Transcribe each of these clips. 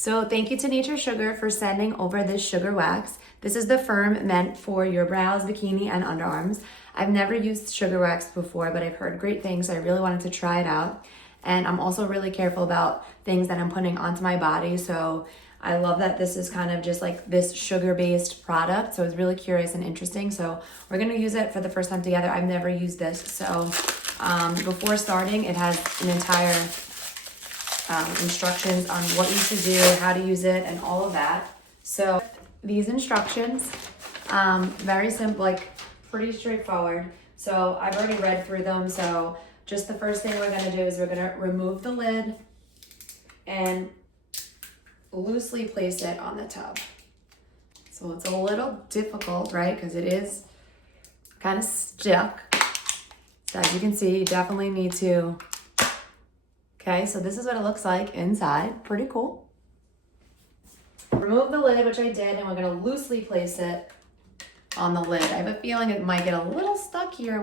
So thank you to Nature Sugar for sending over this sugar wax. This is the firm meant for your brows, bikini, and underarms. I've never used sugar wax before, but I've heard great things. So I really wanted to try it out. And I'm also really careful about things that I'm putting onto my body. So I love that this is kind of just like this sugar-based product. So it's really curious and interesting. So we're gonna use it for the first time together. I've never used this. So before starting, it has an entire instructions on what you should do, how to use it, and all of that. So these instructions, very simple, like pretty straightforward. So I've already read through them. So just the first thing we're gonna do is we're gonna remove the lid and loosely place it on the tub. So it's a little difficult, right? Because it is kind of stuck. So as you can see, you definitely need to. Okay, so this is what it looks like inside. Pretty cool. Remove the lid, which I did, and we're gonna loosely place it on the lid. I have a feeling it might get a little stuck here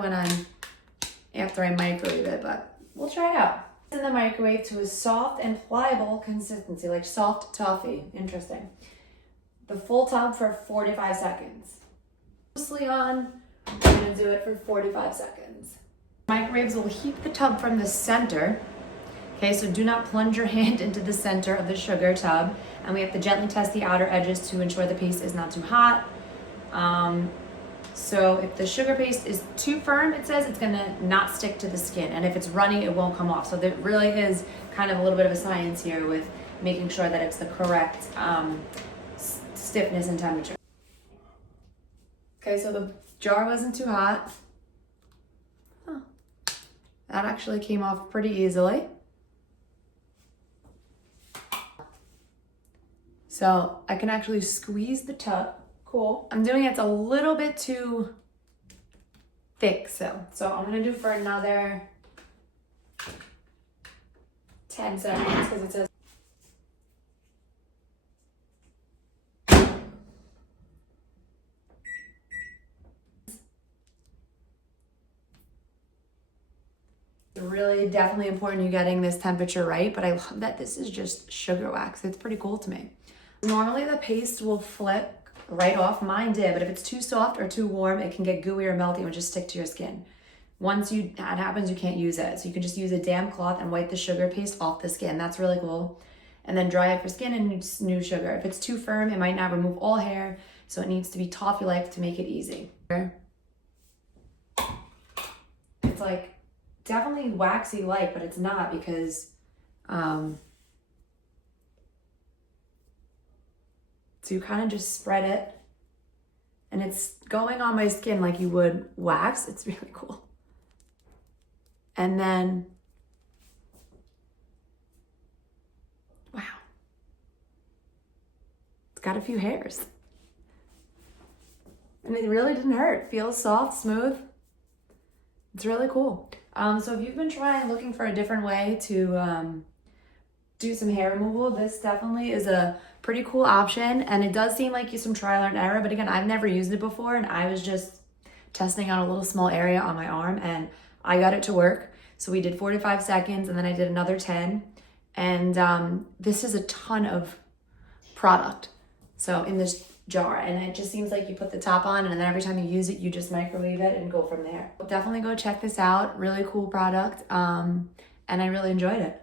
after I microwave it, but we'll try it out. In the microwave to a soft and pliable consistency, like soft toffee. Interesting. The full tub for 45 seconds. Loosely on, we're gonna do it for 45 seconds. Microwaves will heat the tub from the center. Okay, so do not plunge your hand into the center of the sugar tub. And we have to gently test the outer edges to ensure the paste is not too hot. So if the sugar paste is too firm, it says it's gonna not stick to the skin. And if it's runny, it won't come off. So there really is kind of a little bit of a science here with making sure that it's the correct stiffness and temperature. Okay, so the jar wasn't too hot. Huh. That actually came off pretty easily. So I can actually squeeze the tub. Cool. I'm doing it a little bit too thick, so I'm gonna do for another 10 seconds because it says. It's really definitely important you're getting this temperature right, but I love that this is just sugar wax. It's pretty cool to me. Normally the paste will flip right off. Mine did, but if it's too soft or too warm, it can get gooey or melty and will just stick to your skin. Once that happens, you can't use it. So you can just use a damp cloth and wipe the sugar paste off the skin. That's really cool. And then dry it for skin and new sugar. If it's too firm, it might not remove all hair. So it needs to be toffee-like to make it easy. It's like definitely waxy-like, but it's not because so you kind of just spread it and it's going on my skin like you would wax. It's really cool. And then, wow. It's got a few hairs. And it really didn't hurt. It feels soft, smooth. It's really cool. So if you've been looking for a different way to do some hair removal, this definitely is a pretty cool option. And it does seem like some trial and error, but again, I've never used it before and I was just testing out a little small area on my arm and I got it to work. So we did 45 seconds and then I did another 10. And this is a ton of product. So in this jar, and it just seems like you put the top on and then every time you use it, you just microwave it and go from there. Definitely go check this out. Really cool product. And I really enjoyed it.